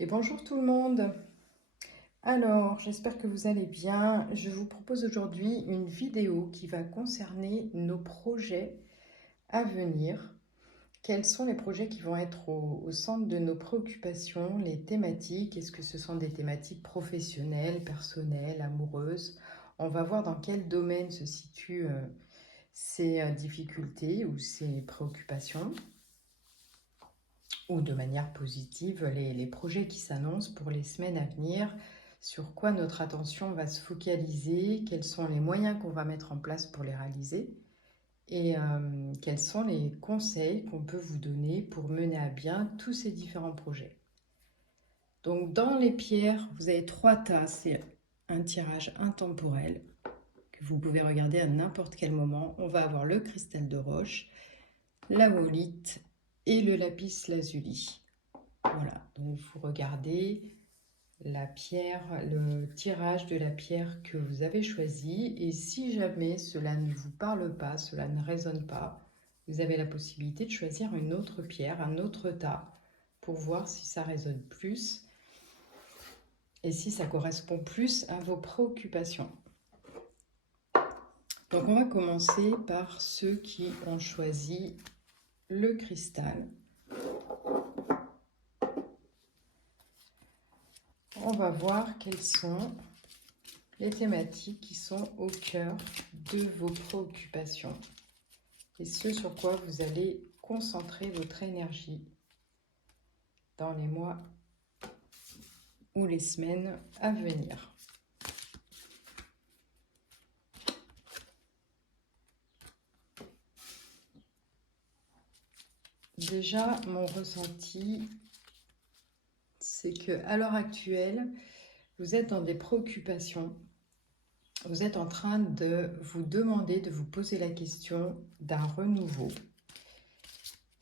Et bonjour tout le monde. Alors, j'espère que vous allez bien. Je vous propose aujourd'hui une vidéo qui va concerner nos projets à venir. Quels sont les projets qui vont être au centre de nos préoccupations, les thématiques? Est-ce que ce sont des thématiques professionnelles, personnelles, amoureuses? On va voir dans quel domaine se situent ces difficultés ou ces préoccupations, ou de manière positive, les projets qui s'annoncent pour les semaines à venir, sur quoi notre attention va se focaliser, quels sont les moyens qu'on va mettre en place pour les réaliser et quels sont les conseils qu'on peut vous donner pour mener à bien tous ces différents projets. Donc dans les pierres, vous avez 3 tas, c'est un tirage intemporel que vous pouvez regarder à n'importe quel moment. On va avoir le cristal de roche, la wolite et le lapis lazuli. Voilà, donc vous regardez la pierre, le tirage de la pierre que vous avez choisi, et si jamais cela ne vous parle pas, cela ne résonne pas, vous avez la possibilité de choisir une autre pierre, un autre tas, pour voir si ça résonne plus et si ça correspond plus à vos préoccupations. Donc on va commencer par ceux qui ont choisi le cristal. On va voir quelles sont les thématiques qui sont au cœur de vos préoccupations et ce sur quoi vous allez concentrer votre énergie dans les mois ou les semaines à venir. Déjà, mon ressenti, c'est que à l'heure actuelle, vous êtes dans des préoccupations. Vous êtes en train de vous demander, de vous poser la question d'un renouveau,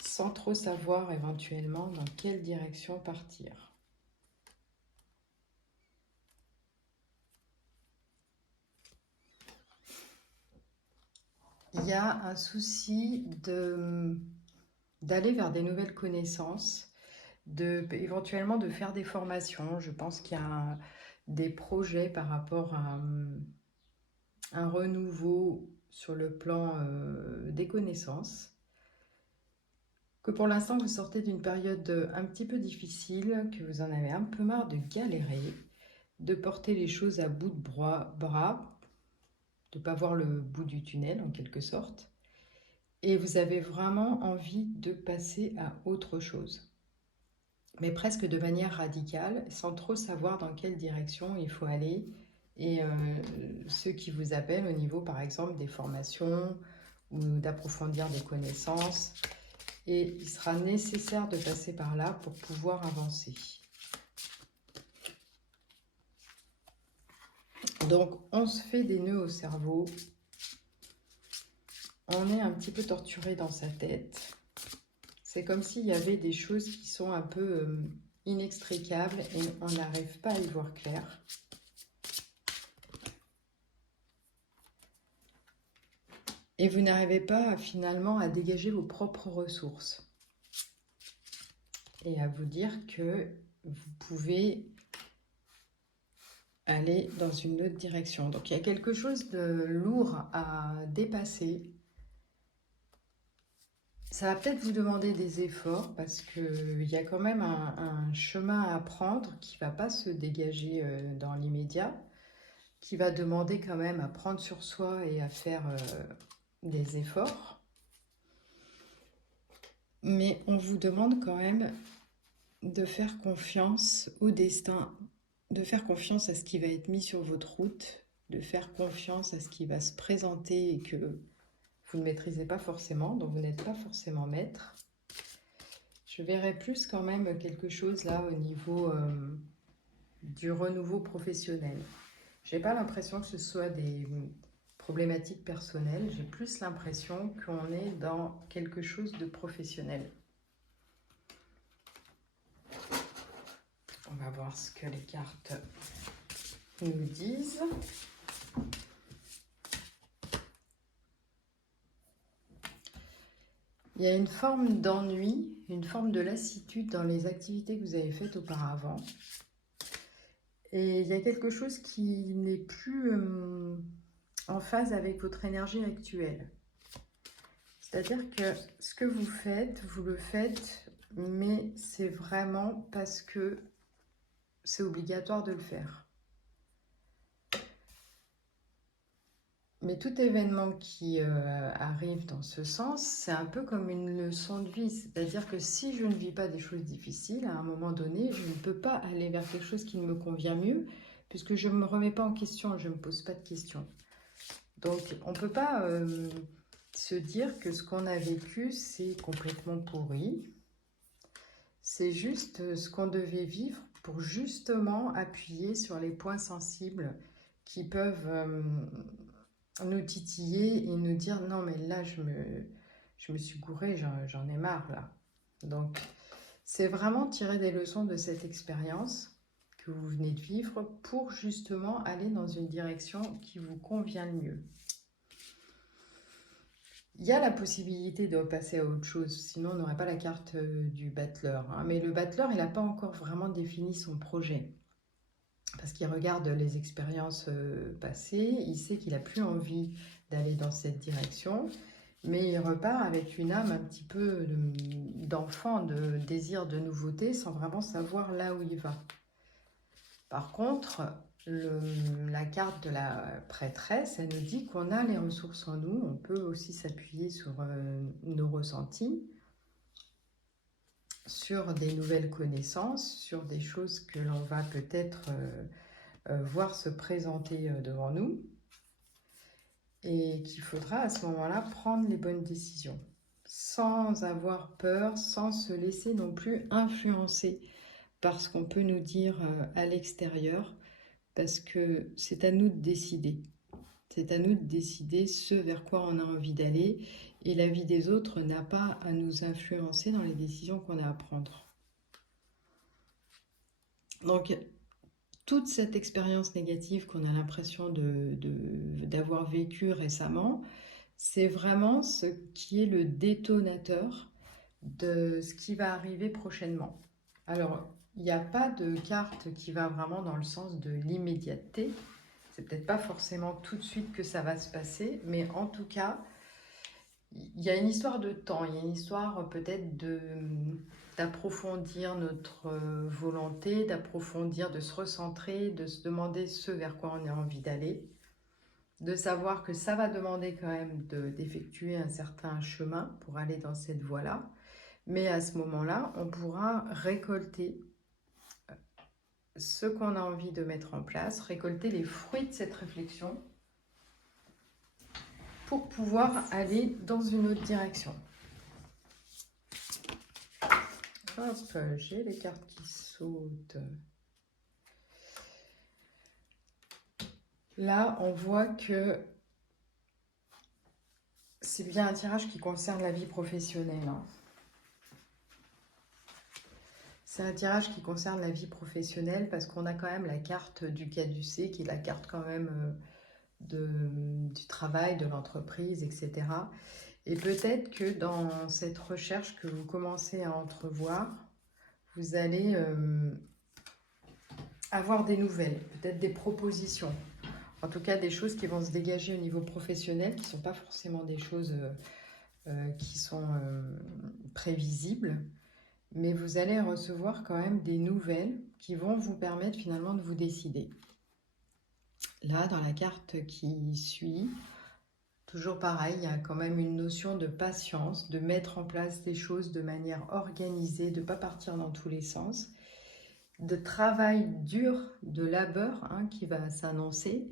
sans trop savoir éventuellement dans quelle direction partir. Il y a un souci d'aller vers des nouvelles connaissances, éventuellement de faire des formations. Je pense qu'il y a des projets par rapport à un renouveau sur le plan des connaissances. Que pour l'instant vous sortez d'une période un petit peu difficile, que vous en avez un peu marre de galérer, de porter les choses à bout de bras, de ne pas voir le bout du tunnel en quelque sorte. Et vous avez vraiment envie de passer à autre chose. Mais presque de manière radicale, sans trop savoir dans quelle direction il faut aller. Et ceux qui vous appellent au niveau, par exemple, des formations ou d'approfondir des connaissances. Et il sera nécessaire de passer par là pour pouvoir avancer. Donc, on se fait des nœuds au cerveau. On est un petit peu torturé dans sa tête. C'est comme s'il y avait des choses qui sont un peu inextricables et on n'arrive pas à y voir clair. Et vous n'arrivez pas finalement à dégager vos propres ressources. Et à vous dire que vous pouvez aller dans une autre direction. Donc il y a quelque chose de lourd à dépasser. Ça va peut-être vous demander des efforts parce qu'il y a quand même un chemin à prendre qui ne va pas se dégager dans l'immédiat, qui va demander quand même à prendre sur soi et à faire des efforts. Mais on vous demande quand même de faire confiance au destin, de faire confiance à ce qui va être mis sur votre route, de faire confiance à ce qui va se présenter et que vous ne maîtrisez pas forcément, dont vous n'êtes pas forcément maître. Je verrais plus quand même quelque chose là au niveau du renouveau professionnel. Je n'ai pas l'impression que ce soit des problématiques personnelles, j'ai plus l'impression qu'on est dans quelque chose de professionnel. On va voir ce que les cartes nous disent. Il y a une forme d'ennui, une forme de lassitude dans les activités que vous avez faites auparavant. Et il y a quelque chose qui n'est plus en phase avec votre énergie actuelle. C'est-à-dire que ce que vous le faites, mais c'est vraiment parce que c'est obligatoire de le faire. Mais tout événement qui arrive dans ce sens, c'est un peu comme une leçon de vie. C'est-à-dire que si je ne vis pas des choses difficiles, à un moment donné, je ne peux pas aller vers quelque chose qui me convient mieux, puisque je ne me remets pas en question, je ne me pose pas de questions. Donc, on ne peut pas se dire que ce qu'on a vécu, c'est complètement pourri. C'est juste ce qu'on devait vivre pour justement appuyer sur les points sensibles qui peuvent nous titiller et nous dire non mais là je me suis gourée, j'en ai marre là. Donc c'est vraiment tirer des leçons de cette expérience que vous venez de vivre pour justement aller dans une direction qui vous convient le mieux. Il y a la possibilité de passer à autre chose, sinon on n'aurait pas la carte du battleur. Hein. Mais le battleur, il n'a pas encore vraiment défini son projet. Parce qu'il regarde les expériences passées, il sait qu'il n'a plus envie d'aller dans cette direction, mais il repart avec une âme un petit peu d'enfant, de désir de nouveauté, sans vraiment savoir là où il va. Par contre, la carte de la prêtresse, elle nous dit qu'on a les ressources en nous, on peut aussi s'appuyer sur nos ressentis, sur des nouvelles connaissances, sur des choses que l'on va peut-être voir se présenter devant nous, et qu'il faudra à ce moment-là prendre les bonnes décisions, sans avoir peur, sans se laisser non plus influencer par ce qu'on peut nous dire à l'extérieur, parce que c'est à nous de décider. C'est à nous de décider ce vers quoi on a envie d'aller, et la vie des autres n'a pas à nous influencer dans les décisions qu'on a à prendre. Donc, toute cette expérience négative qu'on a l'impression d'avoir vécue récemment, c'est vraiment ce qui est le détonateur de ce qui va arriver prochainement. Alors, il n'y a pas de carte qui va vraiment dans le sens de l'immédiateté. C'est peut-être pas forcément tout de suite que ça va se passer, mais en tout cas, il y a une histoire de temps, il y a une histoire peut-être d'approfondir notre volonté, d'approfondir, de se recentrer, de se demander ce vers quoi on a envie d'aller, de savoir que ça va demander quand même d'effectuer un certain chemin pour aller dans cette voie-là, mais à ce moment-là, on pourra récolter ce qu'on a envie de mettre en place, récolter les fruits de cette réflexion pour pouvoir aller dans une autre direction. Hop, j'ai les cartes qui sautent. Là, on voit que c'est bien un tirage qui concerne la vie professionnelle. Hein. C'est un tirage qui concerne la vie professionnelle parce qu'on a quand même la carte du caducée, qui est la carte quand même du travail, de l'entreprise, etc. Et peut-être que dans cette recherche que vous commencez à entrevoir, vous allez avoir des nouvelles, peut-être des propositions. En tout cas, des choses qui vont se dégager au niveau professionnel, qui ne sont pas forcément des choses qui sont prévisibles. Mais vous allez recevoir quand même des nouvelles qui vont vous permettre finalement de vous décider. Là, dans la carte qui suit, toujours pareil, il y a quand même une notion de patience, de mettre en place des choses de manière organisée, de ne pas partir dans tous les sens, de travail dur, de labeur hein, qui va s'annoncer,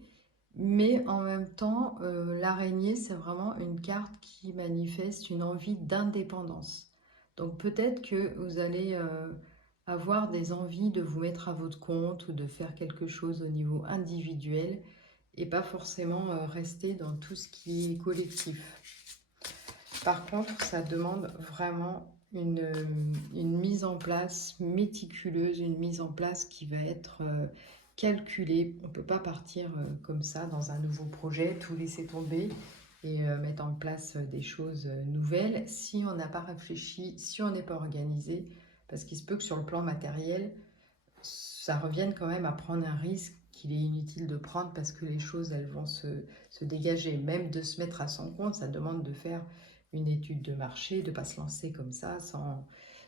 mais en même temps, l'araignée, c'est vraiment une carte qui manifeste une envie d'indépendance. Donc peut-être que vous allez avoir des envies de vous mettre à votre compte ou de faire quelque chose au niveau individuel et pas forcément rester dans tout ce qui est collectif. Par contre, ça demande vraiment une mise en place méticuleuse, une mise en place qui va être calculée. On ne peut pas partir comme ça dans un nouveau projet, tout laisser tomber et mettre en place des choses nouvelles si on n'a pas réfléchi, si on n'est pas organisé, parce qu'il se peut que sur le plan matériel, ça revienne quand même à prendre un risque qu'il est inutile de prendre parce que les choses, elles vont se dégager. Même de se mettre à son compte, ça demande de faire une étude de marché, de ne pas se lancer comme ça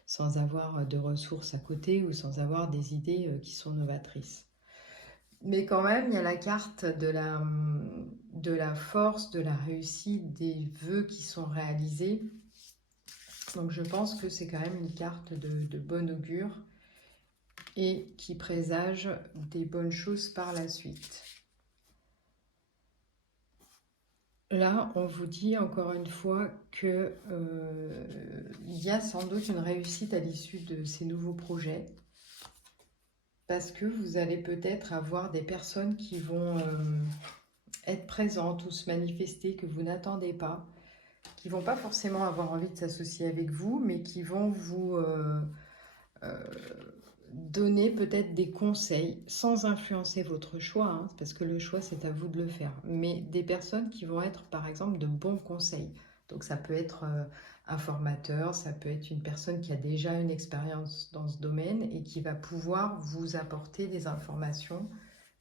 sans avoir de ressources à côté ou sans avoir des idées qui sont novatrices. Mais quand même, il y a la carte de la force, de la réussite, des vœux qui sont réalisés. Donc je pense que c'est quand même une carte de bon augure et qui présage des bonnes choses par la suite. Là, on vous dit encore une fois que il y a sans doute une réussite à l'issue de ces nouveaux projets, parce que vous allez peut-être avoir des personnes qui vont être présentes ou se manifester que vous n'attendez pas, qui vont pas forcément avoir envie de s'associer avec vous, mais qui vont vous donner peut-être des conseils sans influencer votre choix, hein, parce que le choix c'est à vous de le faire, mais des personnes qui vont être par exemple de bons conseils. Donc ça peut être un formateur, ça peut être une personne qui a déjà une expérience dans ce domaine et qui va pouvoir vous apporter des informations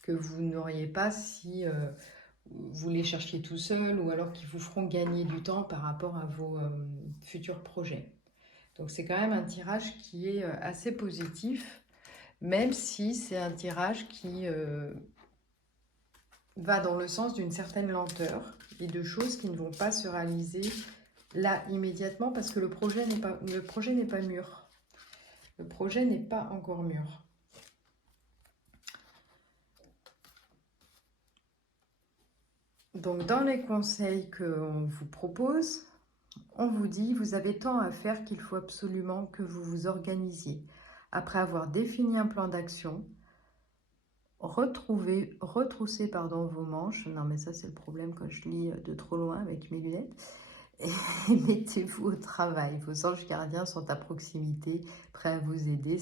que vous n'auriez pas si vous les cherchiez tout seul, ou alors qui vous feront gagner du temps par rapport à vos futurs projets. Donc c'est quand même un tirage qui est assez positif, même si c'est un tirage qui va dans le sens d'une certaine lenteur et de choses qui ne vont pas se réaliser là immédiatement parce que le projet n'est pas mûr. Le projet n'est pas encore mûr. Donc dans les conseils qu'on vous propose, on vous dit, vous avez tant à faire qu'il faut absolument que vous vous organisiez. Après avoir défini un plan d'action, retroussez vos manches. Non mais ça c'est le problème quand je lis de trop loin avec mes lunettes. Et mettez-vous au travail. Vos anges gardiens sont à proximité, prêts à vous aider.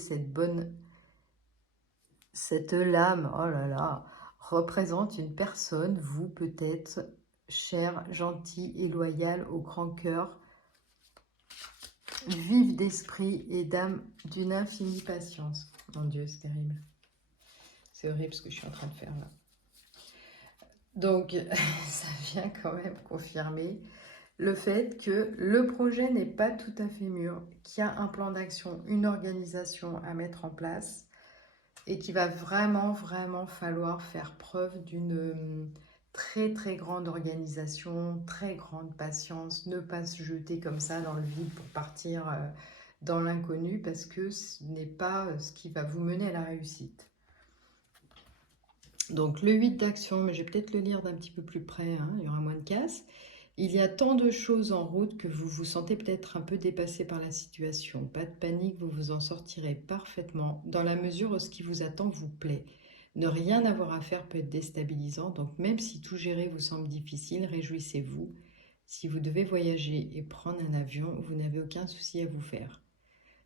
Cette lame, oh là là, représente une personne, vous peut-être, cher, gentil et loyal, au grand cœur, vive d'esprit et d'âme d'une infinie patience. Mon Dieu, c'est terrible. C'est horrible ce que je suis en train de faire là. Donc, ça vient quand même confirmer le fait que le projet n'est pas tout à fait mûr, qu'il y a un plan d'action, une organisation à mettre en place et qu'il va vraiment falloir faire preuve d'une très grande organisation, très grande patience, ne pas se jeter comme ça dans le vide pour partir dans l'inconnu parce que ce n'est pas ce qui va vous mener à la réussite. Donc le 8 d'action, mais je vais peut-être le lire d'un petit peu plus près, hein, il y aura moins de casse. Il y a tant de choses en route que vous vous sentez peut-être un peu dépassé par la situation. Pas de panique, vous vous en sortirez parfaitement dans la mesure où ce qui vous attend vous plaît. Ne rien avoir à faire peut être déstabilisant, donc même si tout gérer vous semble difficile, réjouissez-vous. Si vous devez voyager et prendre un avion, vous n'avez aucun souci à vous faire.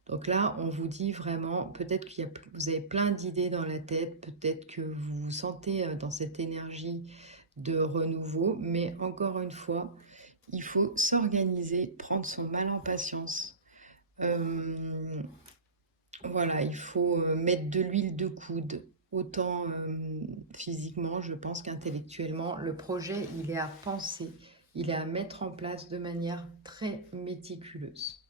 Donc là, on vous dit vraiment, peut-être que vous avez plein d'idées dans la tête, peut-être que vous vous sentez dans cette énergie de renouveau, mais encore une fois, il faut s'organiser, prendre son mal en patience. Voilà, il faut mettre de l'huile de coude, autant physiquement, je pense qu'intellectuellement. Le projet, il est à penser, il est à mettre en place de manière très méticuleuse.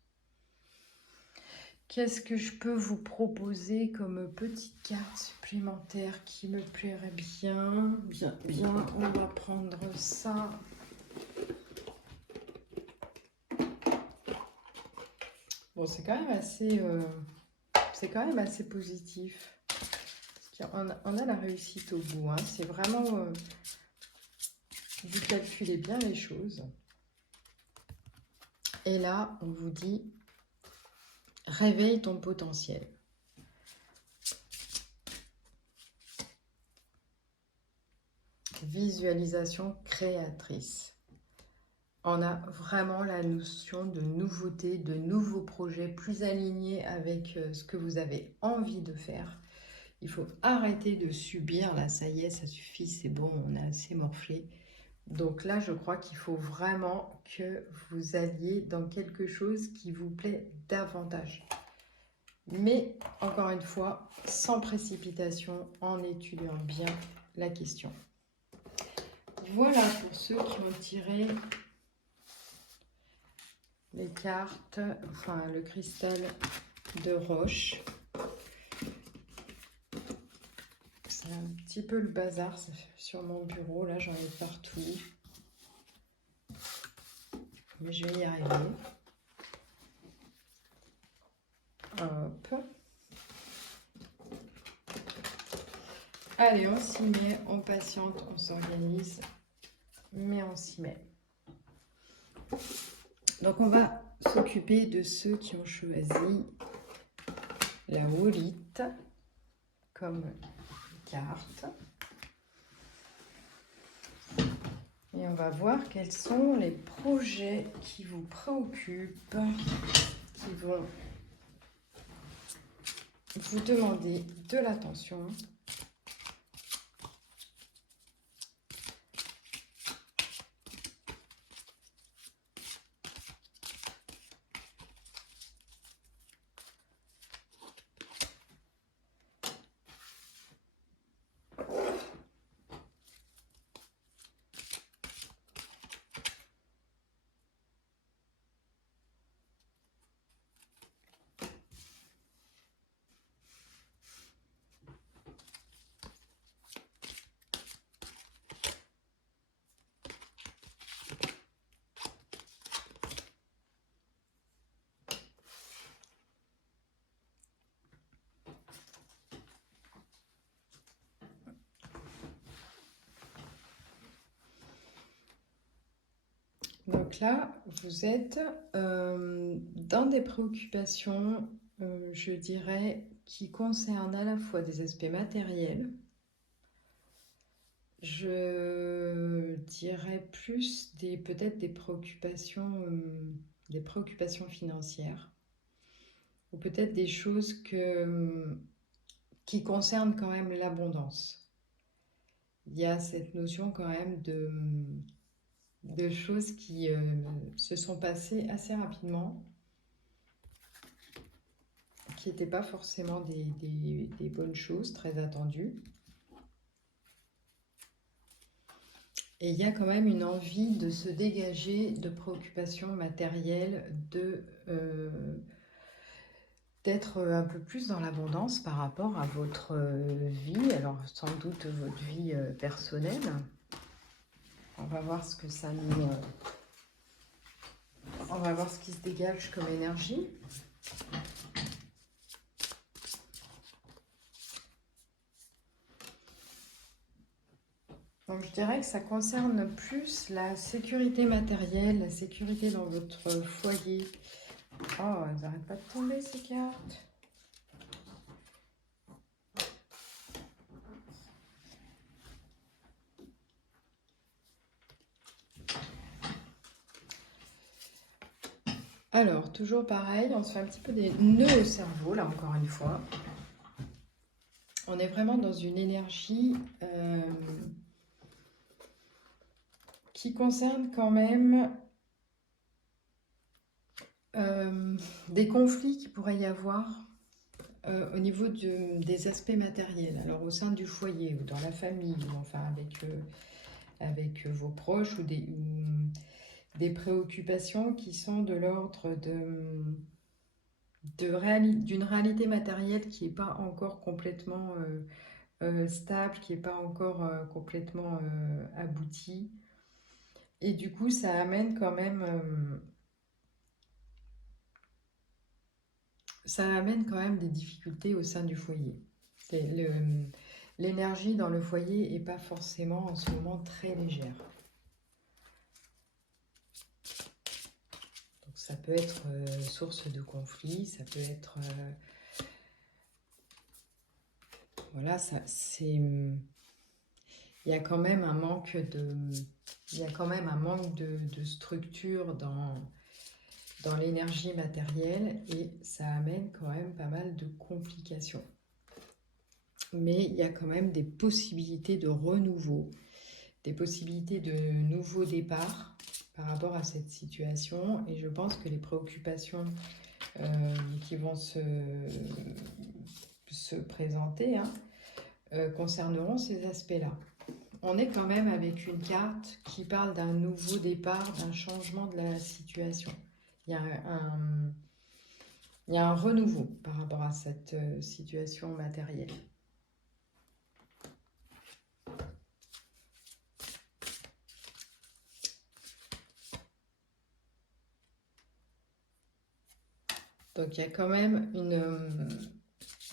Qu'est-ce que je peux vous proposer comme petite carte supplémentaire qui me plairait bien? Bien, on va prendre ça. Bon, c'est quand même assez positif. On a la réussite au bout, hein. C'est vraiment... vous calculez bien les choses. Et là, on vous dit... Réveille ton potentiel. Visualisation créatrice. On a vraiment la notion de nouveauté, de nouveaux projets plus alignés avec ce que vous avez envie de faire. Il faut arrêter de subir. Là, ça y est, ça suffit, c'est bon, on a assez morflé. Donc là, je crois qu'il faut vraiment que vous alliez dans quelque chose qui vous plaît davantage. Mais, encore une fois, sans précipitation, en étudiant bien la question. Voilà pour ceux qui ont tiré les cartes, enfin le cristal de roche. C'est un petit peu le bazar sur mon bureau. Là, j'en ai partout. Mais je vais y arriver. Hop. Allez, on s'y met, on patiente, on s'organise, mais on s'y met. Donc, on va s'occuper de ceux qui ont choisi la Wolite comme carte. Et on va voir quels sont les projets qui vous préoccupent, qui vont vous demander de l'attention. Donc là, vous êtes dans des préoccupations, je dirais, qui concernent à la fois des aspects matériels, je dirais plus peut-être des préoccupations financières, ou peut-être des choses qui concernent quand même l'abondance. Il y a cette notion quand même de choses qui se sont passées assez rapidement, qui n'étaient pas forcément des bonnes choses, très attendues. Et il y a quand même une envie de se dégager de préoccupations matérielles, d'être un peu plus dans l'abondance par rapport à votre vie, alors sans doute votre vie personnelle. On va voir ce que ça nous... on va voir ce qui se dégage comme énergie. Donc je dirais que ça concerne plus la sécurité matérielle, la sécurité dans votre foyer. Oh, elles n'arrêtent pas de tomber ces cartes. Alors, toujours pareil, on se fait un petit peu des nœuds au cerveau, là encore une fois. On est vraiment dans une énergie qui concerne quand même des conflits qu'il pourrait y avoir au niveau des aspects matériels. Alors au sein du foyer ou dans la famille, ou enfin avec vos proches, ou des préoccupations qui sont de l'ordre d'une réalité matérielle qui n'est pas encore complètement stable, qui n'est pas encore complètement aboutie. Et du coup, ça amène quand même des difficultés au sein du foyer. L'énergie dans le foyer n'est pas forcément en ce moment très légère. Donc ça peut être source de conflit, ça peut être... voilà, il y a quand même un manque de structure dans l'énergie matérielle, et ça amène quand même pas mal de complications. Mais il y a quand même des possibilités de renouveau, des possibilités de nouveaux départs par rapport à cette situation. Et je pense que les préoccupations qui vont se présenter concerneront ces aspects-là. On est quand même avec une carte qui parle d'un nouveau départ, d'un changement de la situation. Il y a un renouveau par rapport à cette situation matérielle. Donc il y a quand même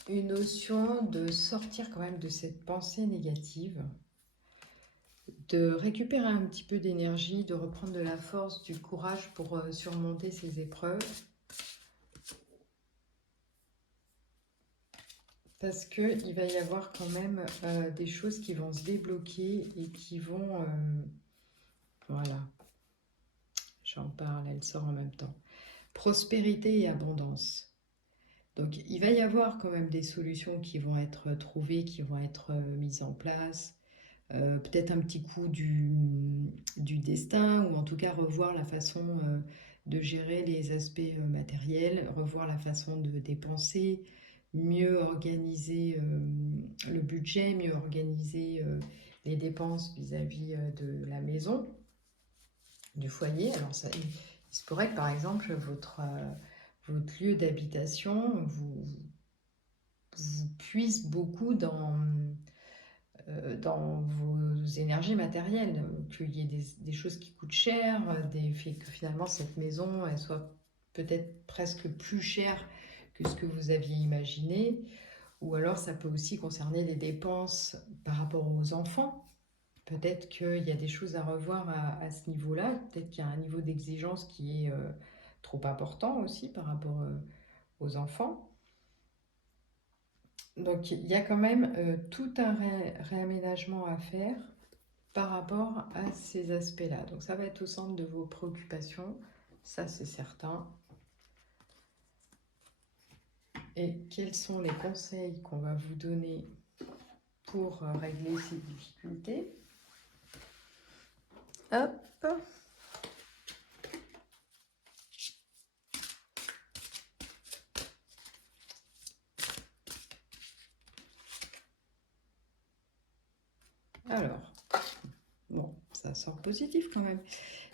une notion de sortir quand même de cette pensée négative, de récupérer un petit peu d'énergie, de reprendre de la force, du courage pour surmonter ces épreuves. Parce qu'il va y avoir quand même des choses qui vont se débloquer et qui vont... voilà, j'en parle, elle sort en même temps. Prospérité et abondance. Donc il va y avoir quand même des solutions qui vont être trouvées, qui vont être mises en place. Peut-être un petit coup du destin, ou en tout cas revoir la façon de gérer les aspects matériels, revoir la façon de dépenser, mieux organiser le budget, mieux organiser les dépenses vis-à-vis de la maison, du foyer. Alors ça, il se pourrait que par exemple votre lieu d'habitation vous puise beaucoup dans vos énergies matérielles, qu'il y ait des choses qui coûtent cher, que finalement cette maison elle soit peut-être presque plus chère que ce que vous aviez imaginé, ou alors ça peut aussi concerner des dépenses par rapport aux enfants. Peut-être qu'il y a des choses à revoir à ce niveau-là, peut-être qu'il y a un niveau d'exigence qui est trop important aussi par rapport aux enfants. Donc il y a quand même tout un réaménagement à faire par rapport à ces aspects-là. Donc ça va être au centre de vos préoccupations, ça c'est certain. Et quels sont les conseils qu'on va vous donner pour régler ces difficultés? Hop. Alors, bon, ça sort positif quand même.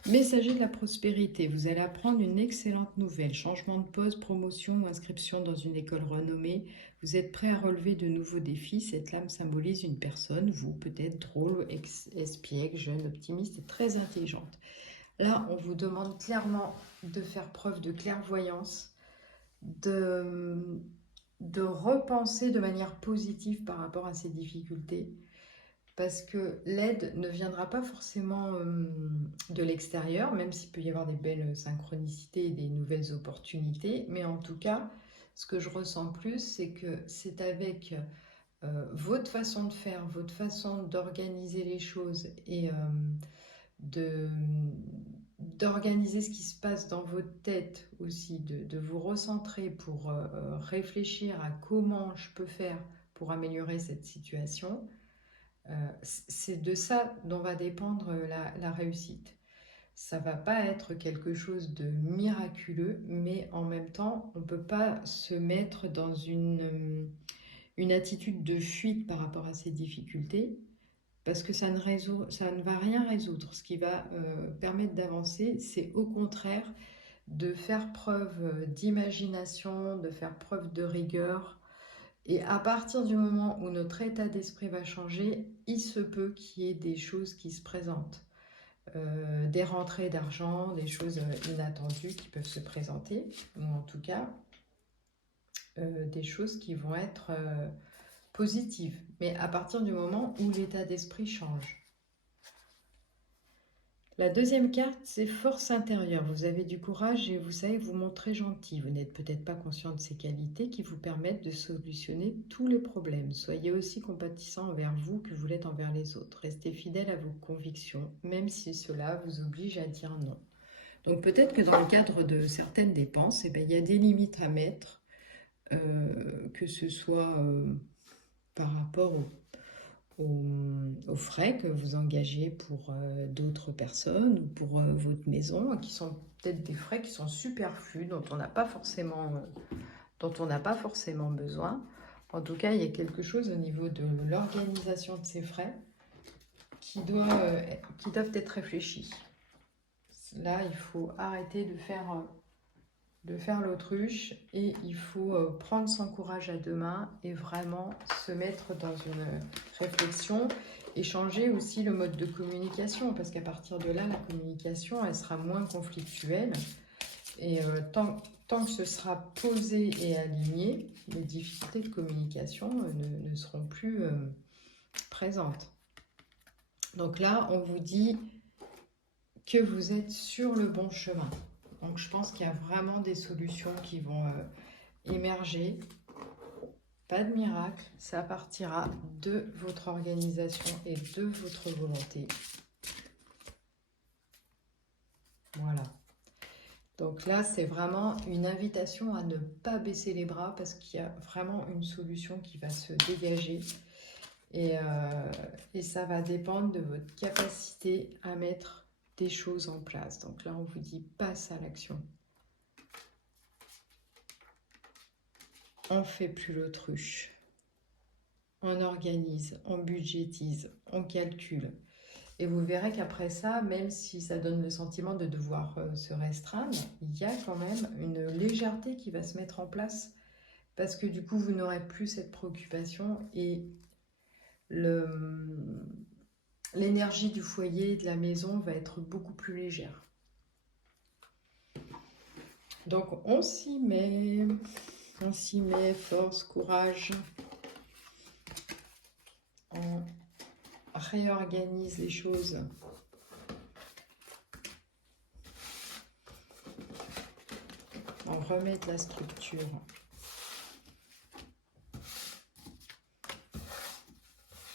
Messager de la prospérité, vous allez apprendre une excellente nouvelle. Changement de poste, promotion ou inscription dans une école renommée. Vous êtes prêt à relever de nouveaux défis. Cette lame symbolise une personne, vous peut-être drôle, espiègle, jeune, optimiste et très intelligente. Là, on vous demande clairement de faire preuve de clairvoyance, de repenser de manière positive par rapport à ces difficultés. Parce que l'aide ne viendra pas forcément de l'extérieur, même s'il peut y avoir des belles synchronicités et des nouvelles opportunités. Mais en tout cas, ce que je ressens plus, c'est que c'est avec votre façon de faire, votre façon d'organiser les choses et d'organiser ce qui se passe dans votre tête aussi, de vous recentrer pour réfléchir à comment je peux faire pour améliorer cette situation. C'est de ça dont va dépendre la réussite. Ça va pas être quelque chose de miraculeux, mais en même temps, on ne peut pas se mettre dans une attitude de fuite par rapport à ces difficultés, parce que ça ne va rien résoudre. Ce qui va permettre d'avancer, c'est au contraire de faire preuve d'imagination, de faire preuve de rigueur. Et à partir du moment où notre état d'esprit va changer, il se peut qu'il y ait des choses qui se présentent. Des rentrées d'argent, des choses inattendues qui peuvent se présenter, ou en tout cas des choses qui vont être positives. Mais à partir du moment où l'état d'esprit change. La deuxième carte, c'est force intérieure. Vous avez du courage et vous savez vous montrer gentil. Vous n'êtes peut-être pas conscient de ces qualités qui vous permettent de solutionner tous les problèmes. Soyez aussi compatissant envers vous que vous l'êtes envers les autres. Restez fidèle à vos convictions, même si cela vous oblige à dire non. Donc peut-être que dans le cadre de certaines dépenses, il y a des limites à mettre, que ce soit par rapport aux frais que vous engagez pour d'autres personnes ou pour votre maison, qui sont peut-être des frais qui sont superflus, dont on n'a pas forcément besoin. En tout cas, il y a quelque chose au niveau de l'organisation de ces frais qui doivent être réfléchis. Là, il faut arrêter de faire l'autruche et il faut prendre son courage à deux mains et vraiment se mettre dans une réflexion et changer aussi le mode de communication, parce qu'à partir de là, la communication, elle sera moins conflictuelle et tant que ce sera posé et aligné, les difficultés de communication ne seront plus présentes. Donc là, on vous dit que vous êtes sur le bon chemin. Donc je pense qu'il y a vraiment des solutions qui vont émerger. Pas de miracle, ça partira de votre organisation et de votre volonté. Voilà. Donc là, c'est vraiment une invitation à ne pas baisser les bras parce qu'il y a vraiment une solution qui va se dégager. Et ça va dépendre de votre capacité à mettre des choses en place. Donc là, on vous dit passe à l'action. On ne fait plus l'autruche. On organise, on budgétise, on calcule. Et vous verrez qu'après ça, même si ça donne le sentiment de devoir se restreindre, il y a quand même une légèreté qui va se mettre en place parce que du coup, vous n'aurez plus cette préoccupation et l'énergie du foyer, de la maison va être beaucoup plus légère. Donc, on s'y met, force, courage. On réorganise les choses. On remet de la structure.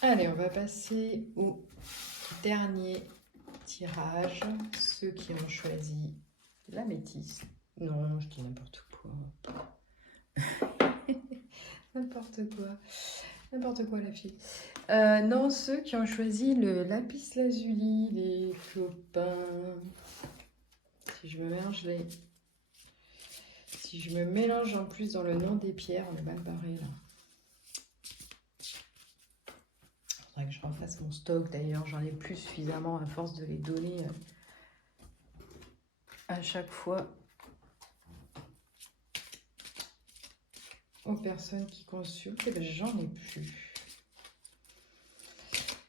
Allez, on va passer au dernier tirage. Ceux qui ont choisi la métisse. Non, je dis n'importe quoi. N'importe quoi la fille. Non, ceux qui ont choisi le lapis lazuli, les copains. Si je me mélange en plus dans le nom des pierres, on est mal barré là. Faudrait que je refasse mon stock d'ailleurs, j'en ai plus suffisamment à force de les donner à chaque fois aux personnes qui consultent. Et ben, j'en ai plus.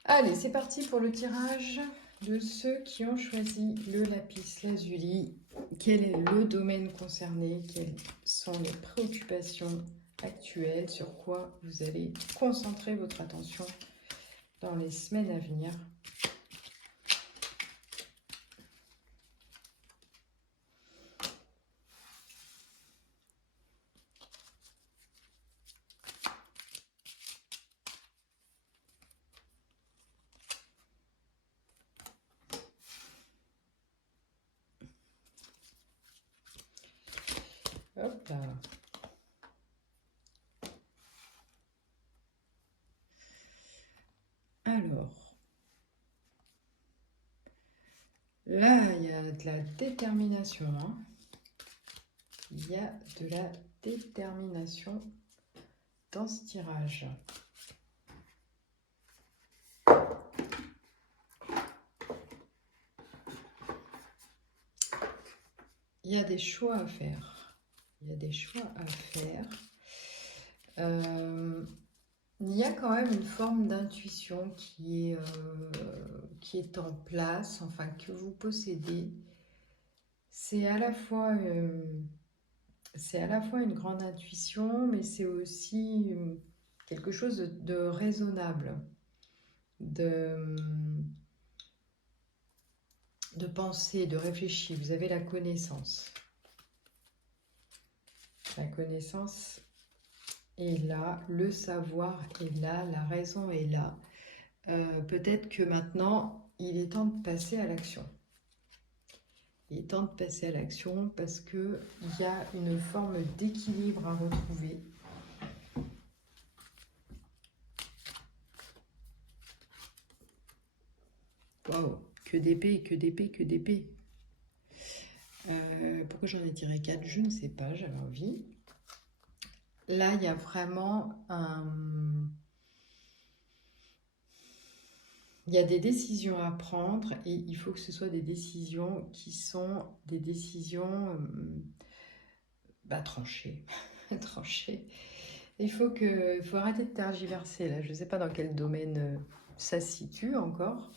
Allez, c'est parti pour le tirage de ceux qui ont choisi le lapis lazuli. Quel est le domaine concerné? Quelles sont les préoccupations actuelles? Sur quoi vous allez concentrer votre attention dans les semaines à venir? Hop là. Alors, là, il y a de la détermination. Hein. Il y a de la détermination dans ce tirage. Il y a des choix à faire. Il y a des choix à faire. Il y a quand même une forme d'intuition qui est en place, enfin que vous possédez. C'est à la fois une grande intuition, mais c'est aussi quelque chose de raisonnable, de penser, de réfléchir. Vous avez la connaissance. La connaissance est là, le savoir est là, la raison est là. Peut-être que maintenant, il est temps de passer à l'action. Il est temps de passer à l'action parce qu'il y a une forme d'équilibre à retrouver. Waouh, que d'épée, que d'épée, que d'épée. Pourquoi j'en ai tiré 4? Je ne sais pas, j'avais envie. Là, il y a vraiment il y a des décisions à prendre et il faut que ce soit des décisions qui sont des décisions tranchées. Tranchées. Il faut arrêter de tergiverser là. Je ne sais pas dans quel domaine ça se situe encore.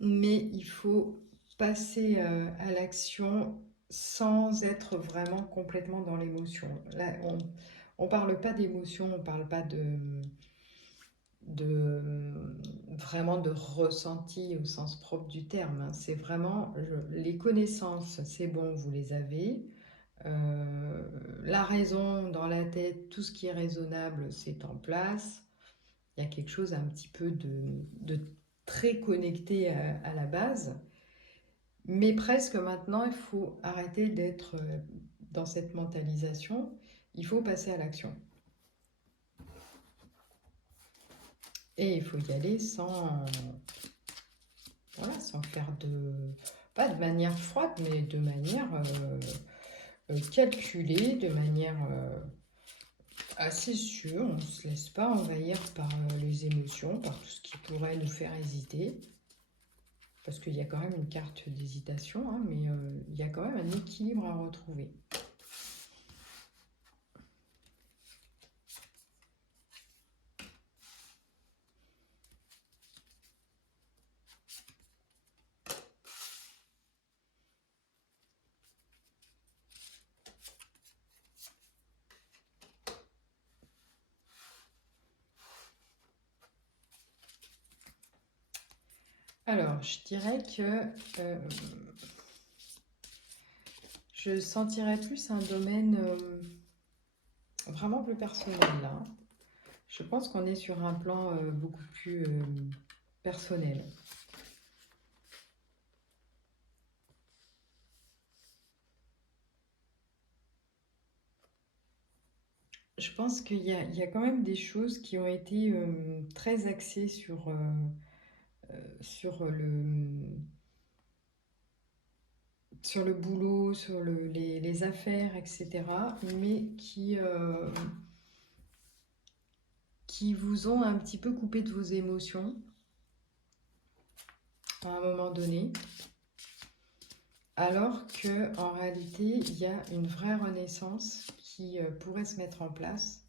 Mais il faut passer à l'action sans être vraiment complètement dans l'émotion. Là, on ne parle pas d'émotion, on ne parle pas vraiment de ressenti au sens propre du terme, hein. C'est vraiment les connaissances, c'est bon, vous les avez. La raison dans la tête, tout ce qui est raisonnable, c'est en place. Il y a quelque chose un petit peu de très connecté à la base. Mais presque maintenant, il faut arrêter d'être dans cette mentalisation. Il faut passer à l'action. Et il faut y aller sans faire pas de manière froide, mais de manière calculée, de manière assez sûre. On ne se laisse pas envahir par les émotions, par tout ce qui pourrait nous faire hésiter. Parce qu'il y a quand même une carte d'hésitation, hein, mais il y a quand même un équilibre à retrouver. Alors, je dirais que je sentirais plus un domaine vraiment plus personnel là. Je pense qu'on est sur un plan beaucoup plus personnel. Je pense qu'il y a quand même des choses qui ont été très axées sur sur le boulot, sur les affaires, etc., mais qui vous ont un petit peu coupé de vos émotions à un moment donné, alors qu'en réalité, il y a une vraie renaissance qui pourrait se mettre en place.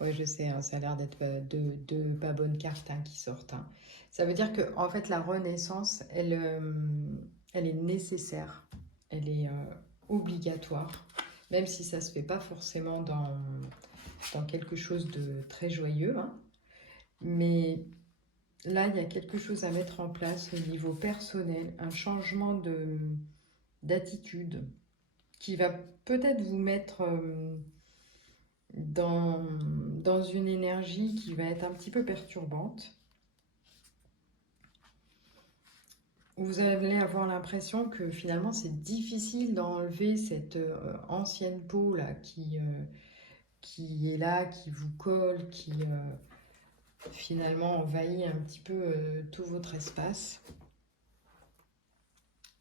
Oui, je sais, hein, ça a l'air d'être deux pas bonnes cartes hein, qui sortent, hein. Ça veut dire que en fait, la renaissance, elle est nécessaire, elle est obligatoire, même si ça ne se fait pas forcément dans quelque chose de très joyeux, hein. Mais là, il y a quelque chose à mettre en place au niveau personnel, un changement d'attitude qui va peut-être vous mettre dans une énergie qui va être un petit peu perturbante. Vous allez avoir l'impression que finalement c'est difficile d'enlever cette ancienne peau là qui est là, qui vous colle, qui finalement envahit un petit peu tout votre espace.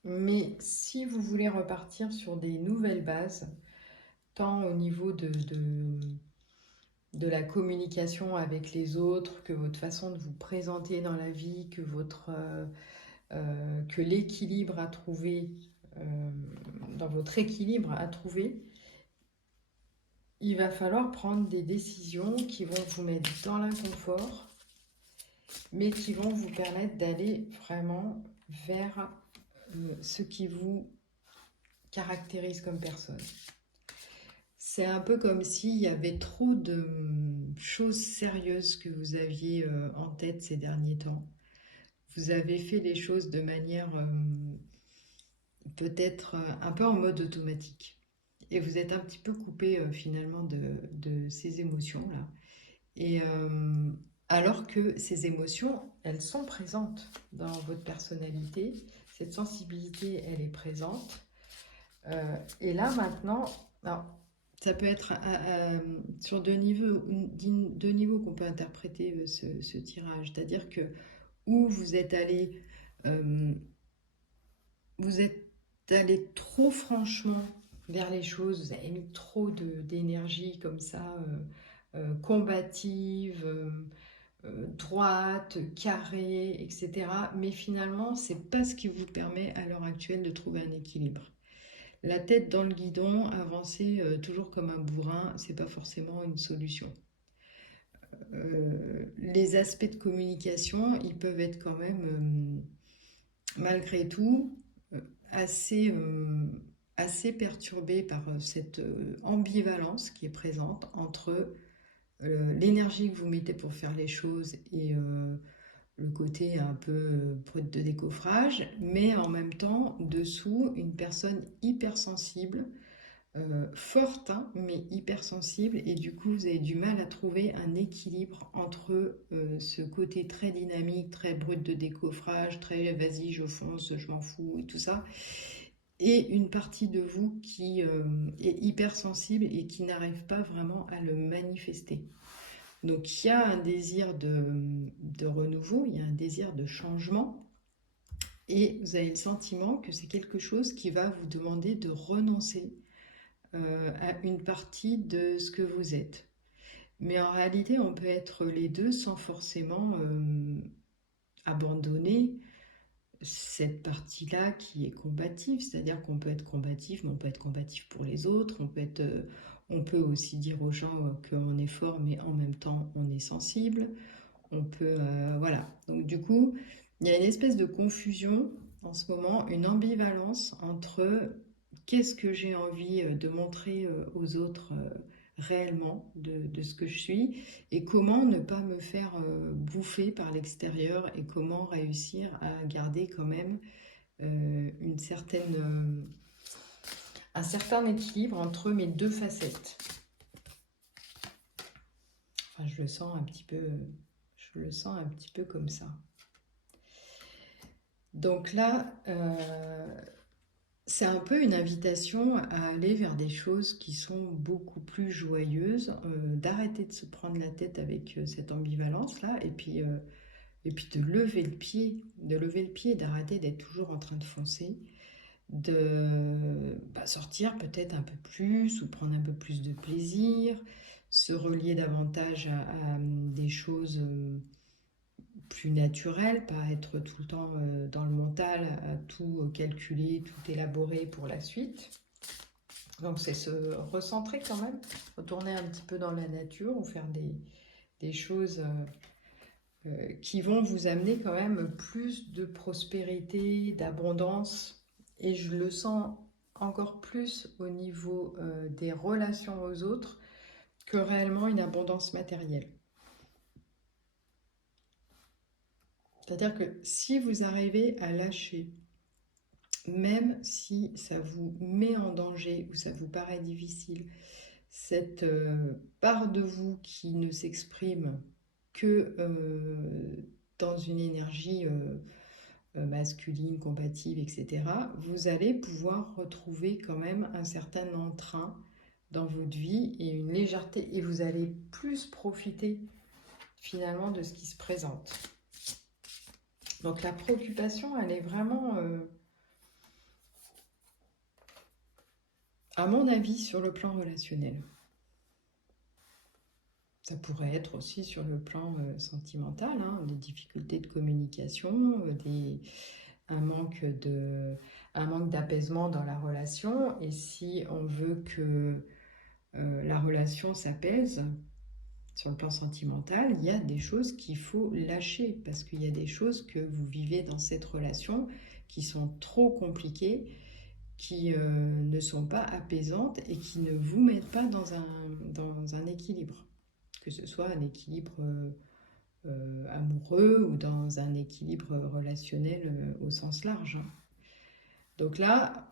Mais si vous voulez repartir sur des nouvelles bases, tant au niveau de la communication avec les autres, que votre façon de vous présenter dans la vie, que l'équilibre à trouver, dans votre équilibre à trouver, il va falloir prendre des décisions qui vont vous mettre dans l'inconfort, mais qui vont vous permettre d'aller vraiment vers ce qui vous caractérise comme personne. C'est un peu comme s'il y avait trop de choses sérieuses que vous aviez en tête ces derniers temps. Vous avez fait les choses de manière peut-être un peu en mode automatique. Et vous êtes un petit peu coupé finalement de ces émotions-là. Et alors que ces émotions, elles sont présentes dans votre personnalité. Cette sensibilité, elle est présente. Et là maintenant, alors, Ça peut être sur deux niveaux qu'on peut interpréter ce tirage. C'est-à-dire que où euh, vous êtes allé trop franchement vers les choses, vous avez mis trop d'énergie comme ça, combative, droite, carrée, etc. Mais finalement, c'est pas ce qui vous permet à l'heure actuelle de trouver un équilibre. La tête dans le guidon, avancer toujours comme un bourrin, c'est pas forcément une solution. Les aspects de communication, ils peuvent être quand même, malgré tout, euh, assez, euh, assez perturbés par cette ambivalence qui est présente entre l'énergie que vous mettez pour faire les choses et le côté un peu brut de décoffrage, mais en même temps, dessous, une personne hypersensible, forte, hein, mais hypersensible, et du coup, vous avez du mal à trouver un équilibre entre ce côté très dynamique, très brut de décoffrage, très vas-y, je fonce, je m'en fous, et tout ça, et une partie de vous qui est hypersensible et qui n'arrive pas vraiment à le manifester. Donc il y a un désir de renouveau, il y a un désir de changement, et vous avez le sentiment que c'est quelque chose qui va vous demander de renoncer à une partie de ce que vous êtes. Mais en réalité, on peut être les deux sans forcément abandonner cette partie-là qui est combative, c'est-à-dire qu'on peut être combatif, mais on peut être combatif pour les autres, on peut aussi dire aux gens qu'on est fort, mais en même temps on est sensible, on peut, voilà. Donc du coup, il y a une espèce de confusion en ce moment, une ambivalence entre qu'est-ce que j'ai envie de montrer aux autres réellement de ce que je suis et comment ne pas me faire bouffer par l'extérieur et comment réussir à garder quand même une un certain équilibre entre mes deux facettes. Enfin, je le sens un petit peu comme ça. Donc là, c'est un peu une invitation à aller vers des choses qui sont beaucoup plus joyeuses, d'arrêter de se prendre la tête avec cette ambivalence-là, et puis de lever le pied, d'arrêter d'être toujours en train de foncer, de sortir peut-être un peu plus ou prendre un peu plus de plaisir, se relier davantage à des choses plus naturel, pas être tout le temps dans le mental, à tout calculer, tout élaborer pour la suite. Donc c'est se recentrer quand même, retourner un petit peu dans la nature ou faire des choses qui vont vous amener quand même plus de prospérité, d'abondance. Et je le sens encore plus au niveau des relations aux autres que réellement une abondance matérielle. C'est-à-dire que si vous arrivez à lâcher, même si ça vous met en danger ou ça vous paraît difficile, cette part de vous qui ne s'exprime que dans une énergie masculine, combative, etc., vous allez pouvoir retrouver quand même un certain entrain dans votre vie et une légèreté, et vous allez plus profiter finalement de ce qui se présente. Donc la préoccupation, elle est vraiment, à mon avis, sur le plan relationnel. Ça pourrait être aussi sur le plan sentimental, hein, des difficultés de communication, un manque d'apaisement dans la relation. Et si on veut que la relation s'apaise sur le plan sentimental, il y a des choses qu'il faut lâcher parce qu'il y a des choses que vous vivez dans cette relation qui sont trop compliquées, qui ne sont pas apaisantes et qui ne vous mettent pas dans un équilibre. Que ce soit un équilibre amoureux ou dans un équilibre relationnel au sens large. Donc là,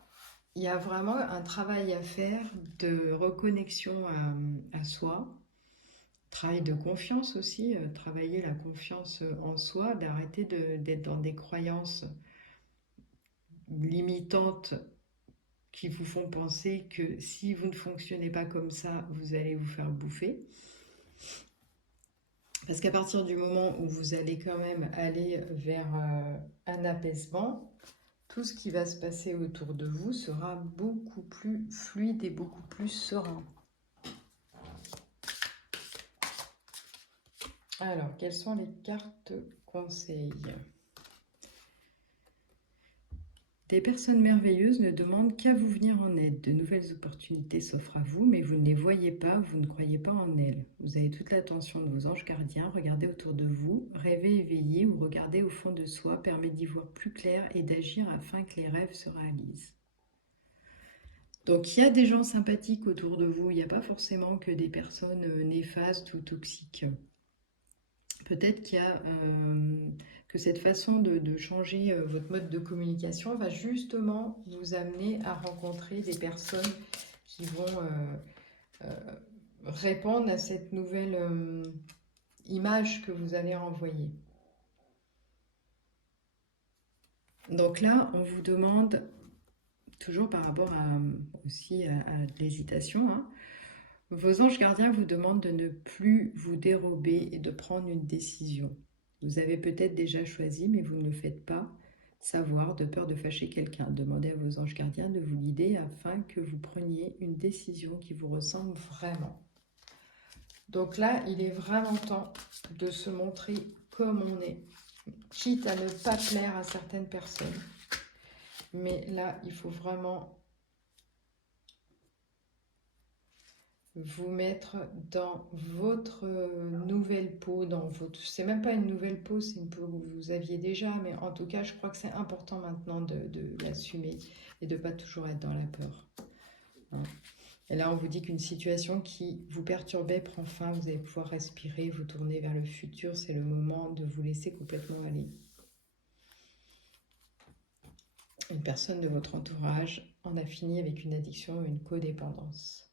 il y a vraiment un travail à faire de reconnexion à soi, travail de confiance aussi, travailler la confiance en soi, d'arrêter d'être dans des croyances limitantes qui vous font penser que si vous ne fonctionnez pas comme ça, vous allez vous faire bouffer. Parce qu'à partir du moment où vous allez quand même aller vers un apaisement, tout ce qui va se passer autour de vous sera beaucoup plus fluide et beaucoup plus serein. Alors, quelles sont les cartes conseils? Des personnes merveilleuses ne demandent qu'à vous venir en aide. De nouvelles opportunités s'offrent à vous, mais vous ne les voyez pas, vous ne croyez pas en elles. Vous avez toute l'attention de vos anges gardiens, regardez autour de vous, rêvez éveillé ou regardez au fond de soi permet d'y voir plus clair et d'agir afin que les rêves se réalisent. Donc il y a des gens sympathiques autour de vous, il n'y a pas forcément que des personnes néfastes ou toxiques. Peut-être qu'il y a que cette façon de changer votre mode de communication va justement vous amener à rencontrer des personnes qui vont répondre à cette nouvelle image que vous allez renvoyer. Donc là, on vous demande, toujours par rapport aussi à l'hésitation, hein, vos anges gardiens vous demandent de ne plus vous dérober et de prendre une décision. Vous avez peut-être déjà choisi, mais vous ne le faites pas savoir de peur de fâcher quelqu'un. Demandez à vos anges gardiens de vous guider afin que vous preniez une décision qui vous ressemble vraiment. Donc là, il est vraiment temps de se montrer comme on est, quitte à ne pas plaire à certaines personnes. Mais là, il faut vraiment vous mettre dans votre nouvelle peau, c'est même pas une nouvelle peau, c'est une peau que vous aviez déjà, mais en tout cas, je crois que c'est important maintenant de l'assumer et de pas toujours être dans la peur. Hein. Et là, on vous dit qu'une situation qui vous perturbait prend fin, vous allez pouvoir respirer, vous tourner vers le futur, c'est le moment de vous laisser complètement aller. Une personne de votre entourage en a fini avec une addiction ou une codépendance.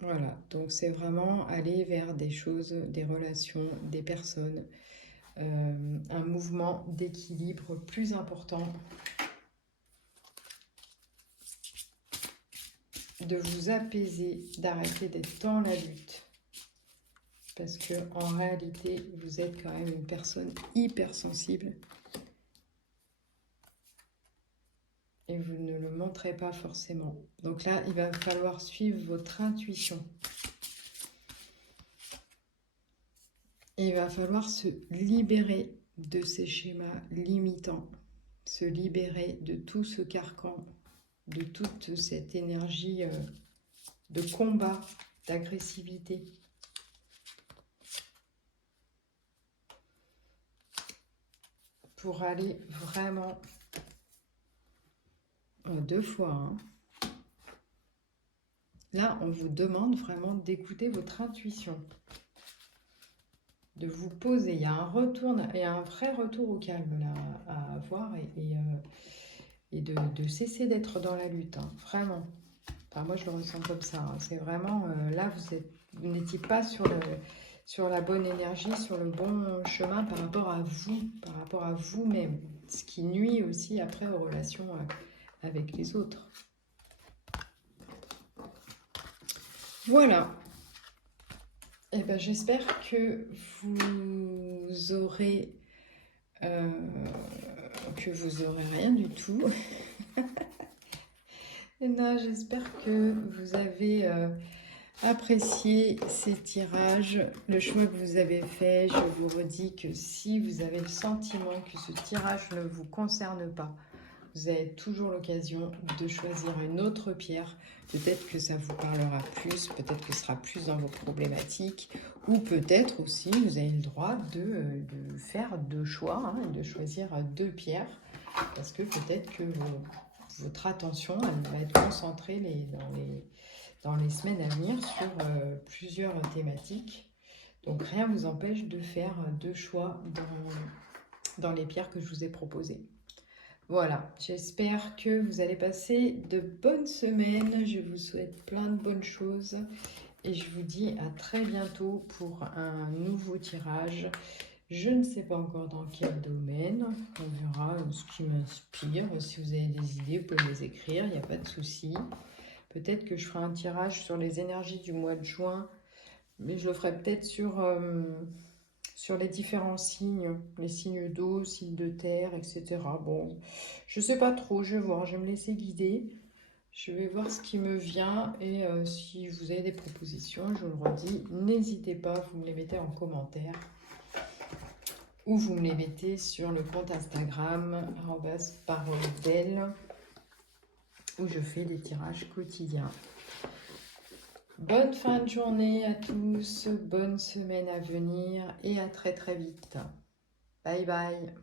Voilà, donc c'est vraiment aller vers des choses, des relations, des personnes, un mouvement d'équilibre plus important, de vous apaiser, d'arrêter d'être dans la lutte. Parce que en réalité, vous êtes quand même une personne hypersensible. Et vous ne le montrez pas forcément. Donc là, il va falloir suivre votre intuition. Et il va falloir se libérer de ces schémas limitants, se libérer de tout ce carcan, de toute cette énergie de combat, d'agressivité. Pour aller vraiment, 2 fois, hein. Là, on vous demande vraiment d'écouter votre intuition, de vous poser. Il y a un vrai retour au calme là, à avoir et de cesser d'être dans la lutte, hein, vraiment. Enfin, moi, je le ressens comme ça. Hein. C'est vraiment, là, vous n'étiez pas sur la bonne énergie, sur le bon chemin par rapport à vous-même. Ce qui nuit aussi après aux relations avec les autres. Voilà. Eh ben, j'espère que vous aurez rien du tout. Non, j'espère que vous avez apprécié ces tirages, le choix que vous avez fait. Je vous redis que si vous avez le sentiment que ce tirage ne vous concerne pas, vous avez toujours l'occasion de choisir une autre pierre. Peut-être que ça vous parlera plus, peut-être que ce sera plus dans vos problématiques, ou peut-être aussi vous avez le droit de faire 2 choix, hein, de choisir 2 pierres, parce que peut-être que votre attention elle va être concentrée dans les semaines à venir sur plusieurs thématiques. Donc rien ne vous empêche de faire 2 choix dans les pierres que je vous ai proposées. Voilà, j'espère que vous allez passer de bonnes semaines. Je vous souhaite plein de bonnes choses et je vous dis à très bientôt pour un nouveau tirage. Je ne sais pas encore dans quel domaine. On verra ce qui m'inspire. Si vous avez des idées, vous pouvez les écrire, il n'y a pas de souci. Peut-être que je ferai un tirage sur les énergies du mois de juin, mais je le ferai peut-être sur les différents signes, les signes d'eau, signes de terre, etc. Bon, je ne sais pas trop, je vais voir, je vais me laisser guider. Je vais voir ce qui me vient et si vous avez des propositions, je vous le redis, n'hésitez pas, vous me les mettez en commentaire ou vous me les mettez sur le compte Instagram @paroledelle où je fais des tirages quotidiens. Bonne fin de journée à tous, bonne semaine à venir et à très très vite. Bye bye.